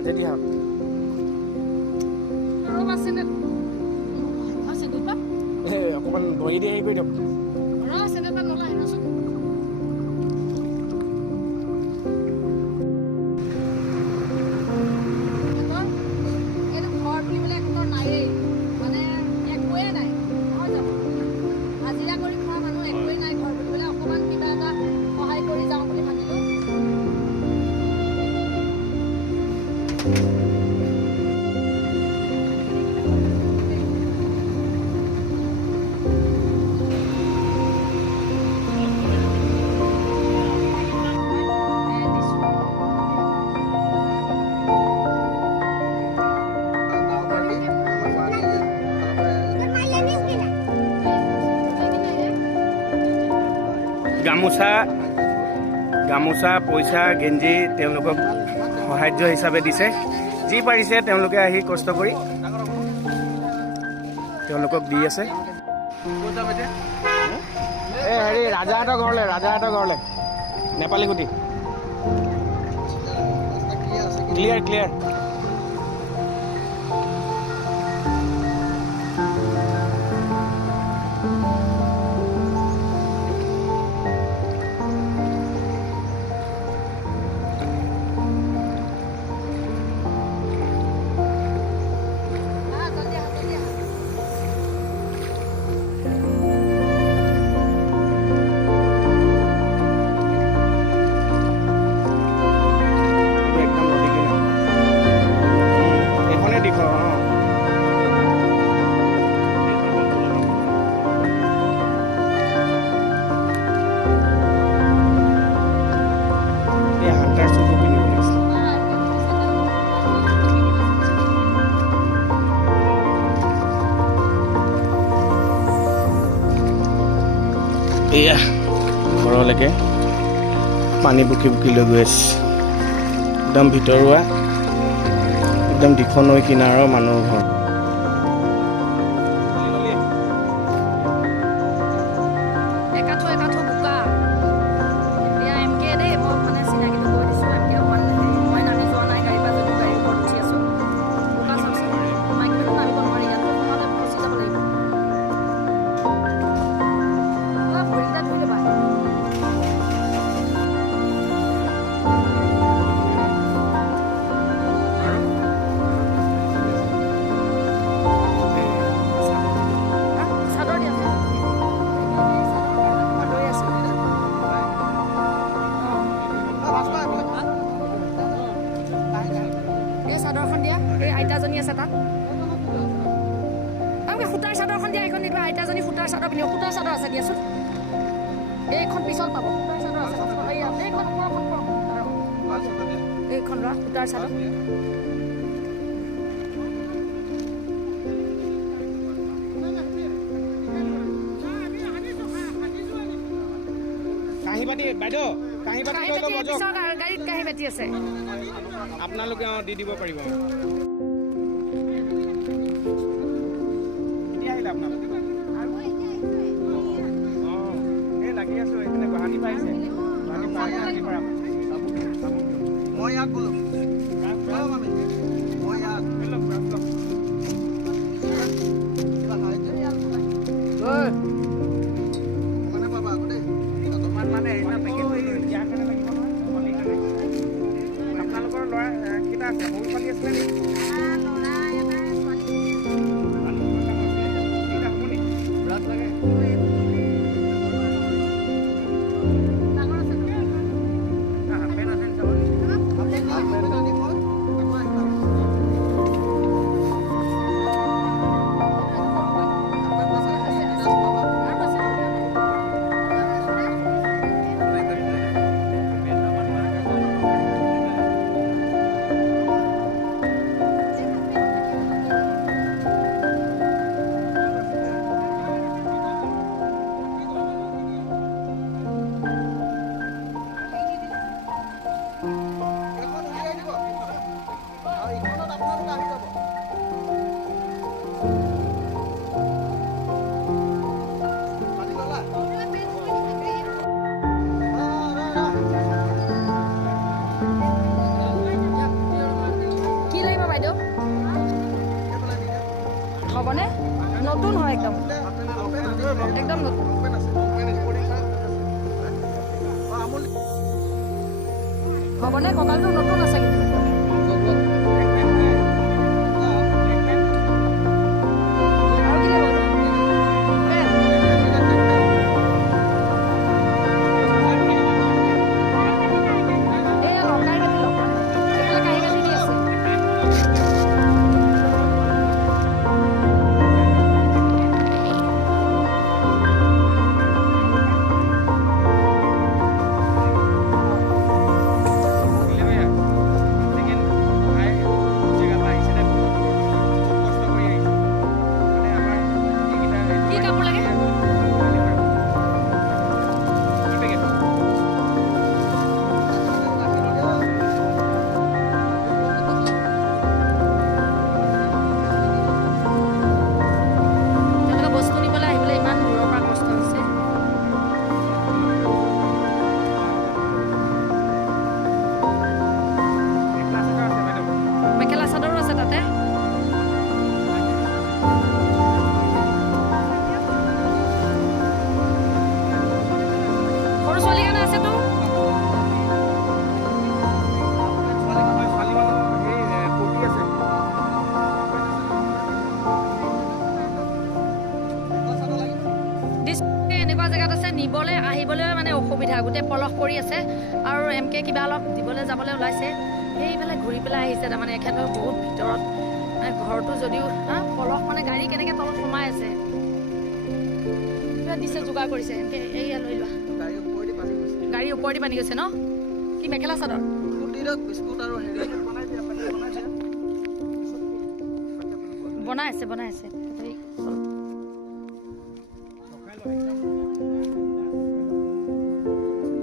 মাজেদি আহক অকণমান ভৰি দি হেৰি কৰি দিয়ক গামোচা পইচা গেঞ্জি তেওঁলোকক সাহায্য হিচাপে দিছে যি পাৰিছে তেওঁলোকে আহি কষ্ট কৰি তেওঁলোকক দি আছে হেৰি ৰাজাহঁতৰ ঘৰলৈ নেপালী গুটি ক্লিয়াৰ এয়া ঘৰলৈকে পানী বুকি লৈ গৈ আছে একদম ভিতৰুৱা একদম দিখনৈ কিনাৰৰ মানুহৰ ঘৰ চাদৰখন দিয়া এই আইতাজনী আছে তাত সূতাৰ চাদৰখন দিয়া এইখন নিদিবা আইতাজনী সূতাৰ চাদৰ পিন্ধিব সূতাৰ চাদৰ আছে দিয়াচোন এইখন পিছত পাব সূতাৰ চাদৰ আছে এইখন লোৱা সূতাৰ চাদৰ কাঁহী বাতি বাইদেউ কাঁহী বাতি গাড়ীত কাঁহী বাতি আছে আপোনালোকে দি দিব পাৰিব লাগি আছো এইপিনে গুৱাহাটী পাইছে মই ইয়াত বোলো আপোনালোকৰ ল'ৰা কেইটা আছে সৰু ছোৱালী আছিলে নেকি হ'বনে কঁকালটো নতুন আছে কিন্তু এনেকুৱা জেগাত আছে নিবলৈ আহিবলৈ মানে অসুবিধা গোটেই পলস পৰি আছে আৰু এমকে কিবা অলপ দিবলৈ যাবলৈ ওলাইছে সেইফালে ঘূৰি পেলাই আহিছে তাৰমানে এখেতৰ বহুত ভিতৰত মানে ঘৰটো যদিও পলস মানে গাড়ী কেনেকৈ তলত সোমাই আছে কিবা দিছে যোগাৰ কৰিছে এমকে এইয়া লৈ লোৱা গাড়ীৰ ওপৰেদি পানী গৈছে ন কি মেখেলা চাদৰ বনাই আছে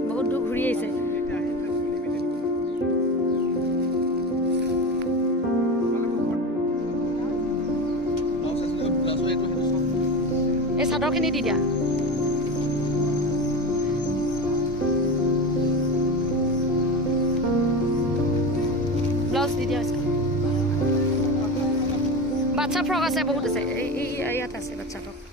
বহুত দূৰ ঘূৰি আহিছে এই চাদৰখিনি দি দিয়া ব্লাউজ দি দিয়া বাচ্চা ফ্ৰক আছে বহুত আছে এই ইয়াত আছে বাচ্চা ফ্ৰক